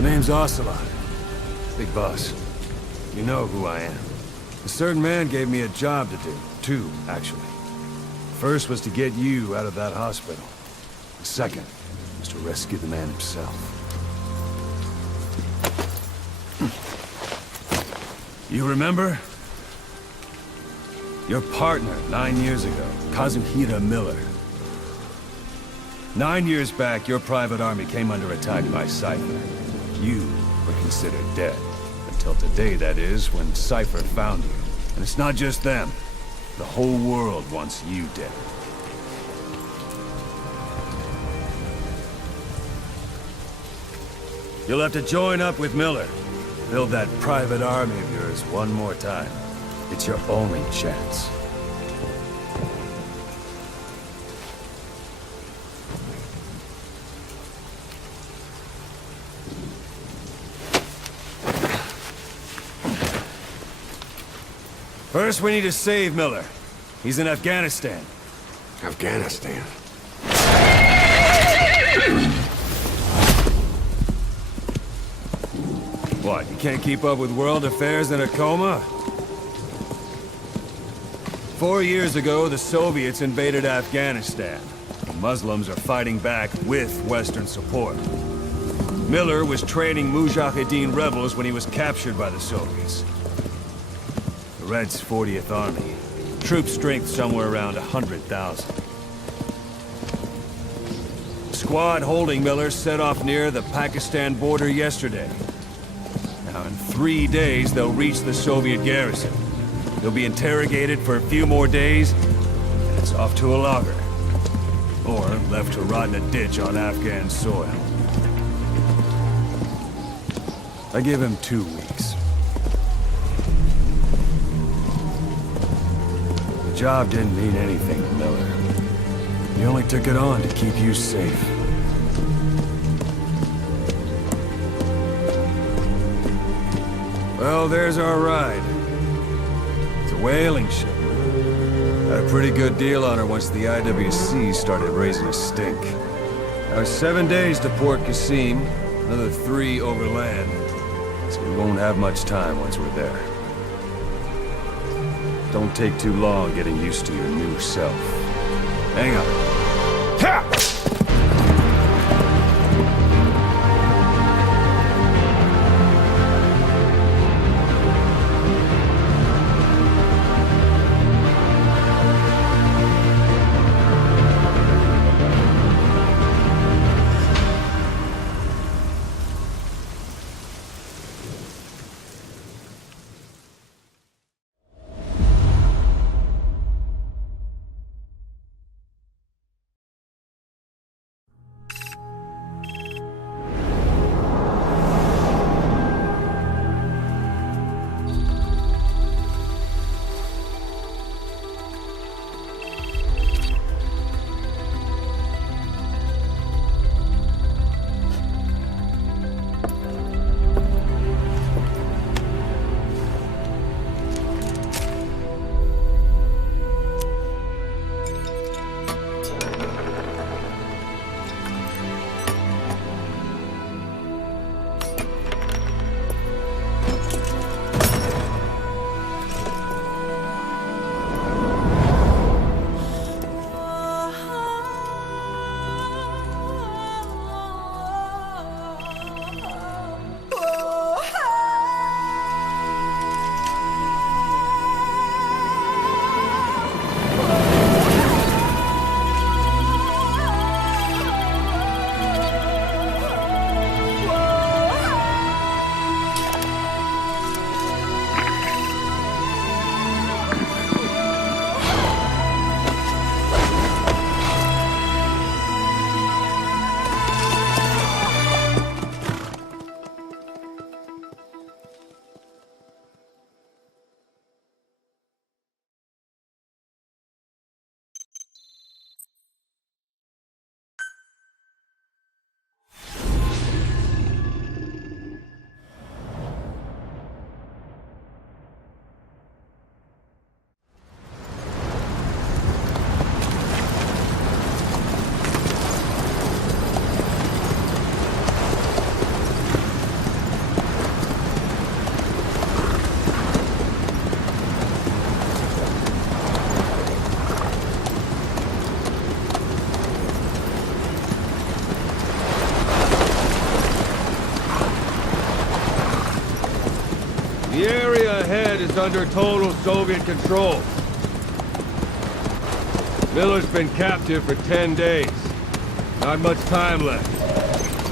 Name's Ocelot. Big boss. You know who I am. A certain man gave me a job to do. Two, actually. First was to get you out of that hospital. The second was to rescue the man himself. You remember? Your partner 9 years ago, Kazuki Miller. 9 years back, your private army came under attack by Cypher. You were considered dead. Until today, that is, when Cypher found you. And it's not just them. The whole world wants you dead. You'll have to join up with Miller. Build that private army of yours one more time. It's your only chance. First, we need to save Miller. He's in Afghanistan. Afghanistan? What, you can't keep up with world affairs in a coma? 4 years ago, the Soviets invaded Afghanistan. The Muslims are fighting back with Western support. Miller was training Mujahideen rebels when he was captured by the Soviets. The Red's 40th Army. Troop strength somewhere around 100,000. The squad holding Miller set off near the Pakistan border yesterday. Now, in 3 days, they'll reach the Soviet garrison. They'll be interrogated for a few more days, and it's off to a lager. Or left to rot in a ditch on Afghan soil. I give him 2 weeks. The job didn't mean anything to Miller. He only took it on to keep you safe. Well, there's our ride. It's a whaling ship. Had a pretty good deal on her once the IWC started raising a stink. Now it's 7 days to Port Qasim, another 3 overland. So we won't have much time once we're there. Don't take too long getting used to your new self. Hang on. Ha! The area ahead is under total Soviet control. Miller's been captive for 10 days. Not much time left.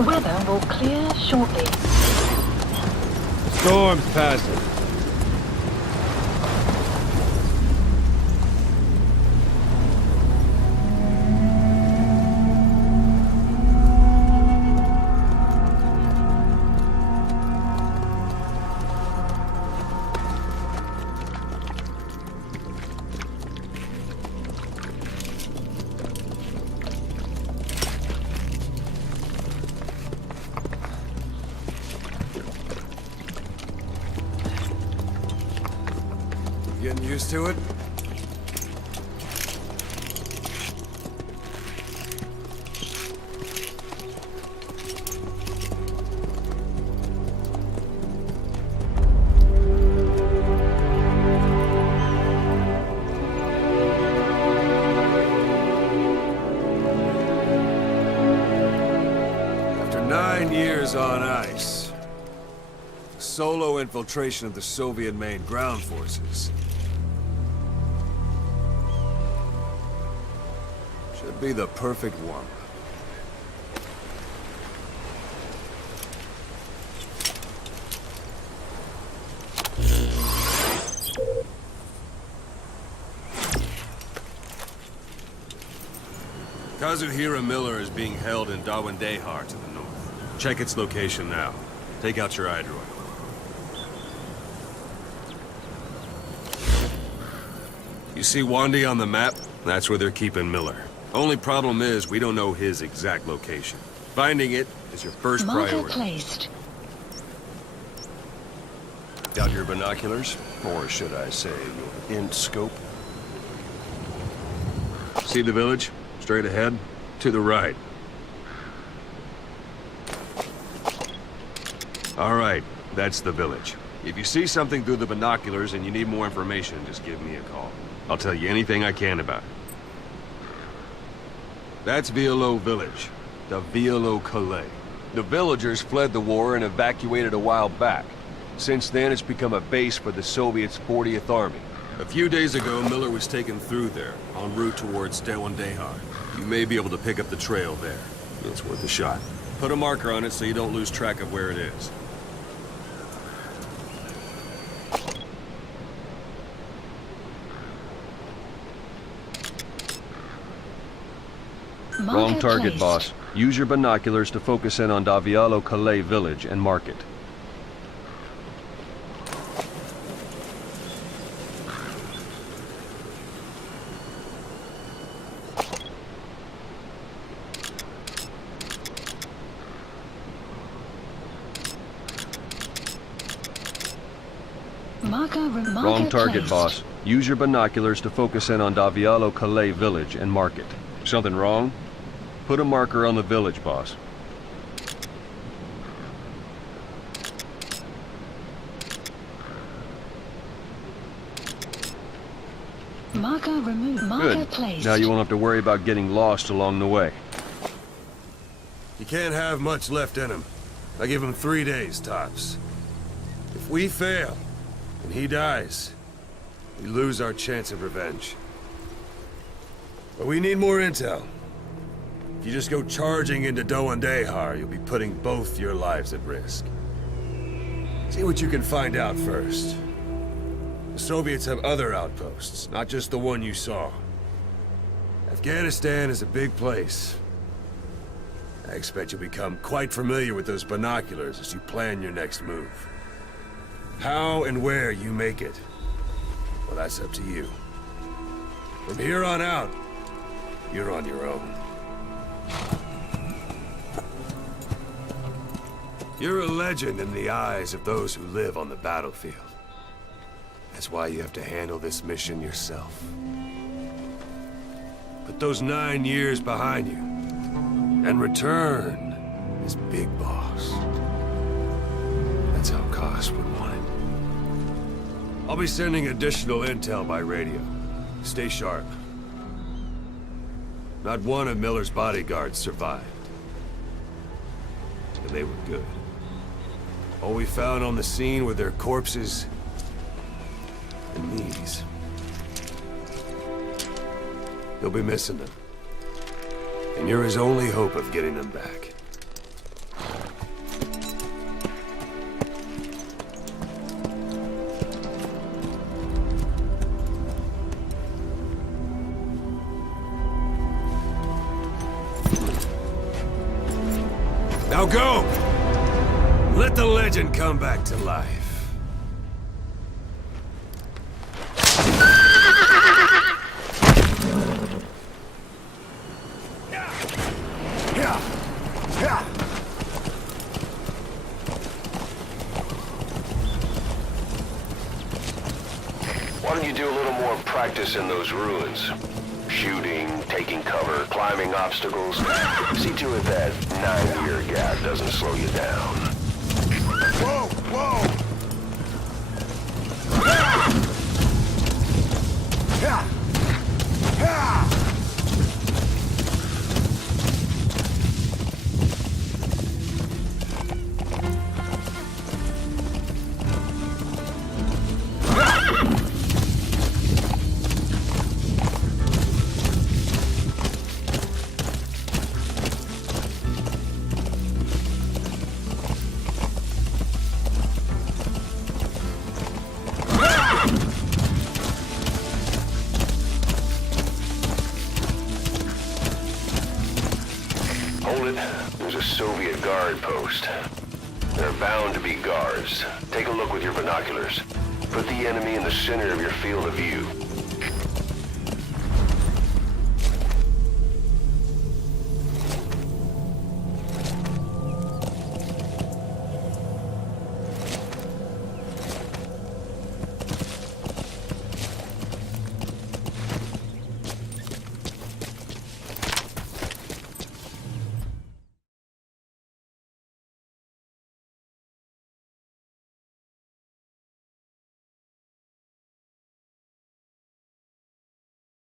Weather will clear shortly. The storm's passing. Getting used to it? After 9 years on ice, solo infiltration of the Soviet main ground forces should be the perfect one. Kazuhiro Miller is being held in Dawandehar to the north. Check its location now. Take out your iDroid. You see Wandi on the map? That's where they're keeping Miller. Only problem is, we don't know his exact location. Finding it is your first Marker priority. placed. Got your binoculars? Or should I say, your int scope? See the village? Straight ahead? To the right. All right, that's the village. If you see something through the binoculars and you need more information, just give me a call. I'll tell you anything I can about it. That's Violo Village, the Violo Calais. The villagers fled the war and evacuated a while back. Since then, it's become a base for the Soviets' 40th Army. A few days ago, Miller was taken through there, en route towards Dawandehar. You may be able to pick up the trail there. It's worth a shot. Put a marker on it so you don't lose track of where it is. Marker Wrong target, placed. boss. Use your binoculars to focus in on Davialo Calais village and mark it. Marker Wrong target, placed. boss. Use your binoculars to focus in on Davialo Calais village and mark it. Something wrong? Put a marker on the village, boss. Marker removed. Marker Good. placed. Now you won't have to worry about getting lost along the way. He can't have much left in him. I give him 3 days, tops. If we fail, and he dies, we lose our chance of revenge. But we need more intel. If you just go charging into Dawandehar, you'll be putting both your lives at risk. See what you can find out first. The Soviets have other outposts, not just the one you saw. Afghanistan is a big place. I expect you'll become quite familiar with those binoculars as you plan your next move. How and where you make it, well, that's up to you. From here on out, you're on your own. You're a legend in the eyes of those who live on the battlefield. That's why you have to handle this mission yourself. Put those 9 years behind you, and return as Big Boss. That's how Koss would want it. I'll be sending additional intel by radio. Stay sharp. Not one of Miller's bodyguards survived. And they were good. All we found on the scene were their corpses and these. You'll be missing them. And you're his only hope of getting them back. Now go! Let the legend come back to life. Why don't you do a little more practice in those ruins? Shooting, taking cover, climbing obstacles. See to it that 9-year gap doesn't slow you down. Whoa! Whoa! There's a Soviet guard post. There are bound to be guards. Take a look with your binoculars. Put the enemy in the center of your field of view.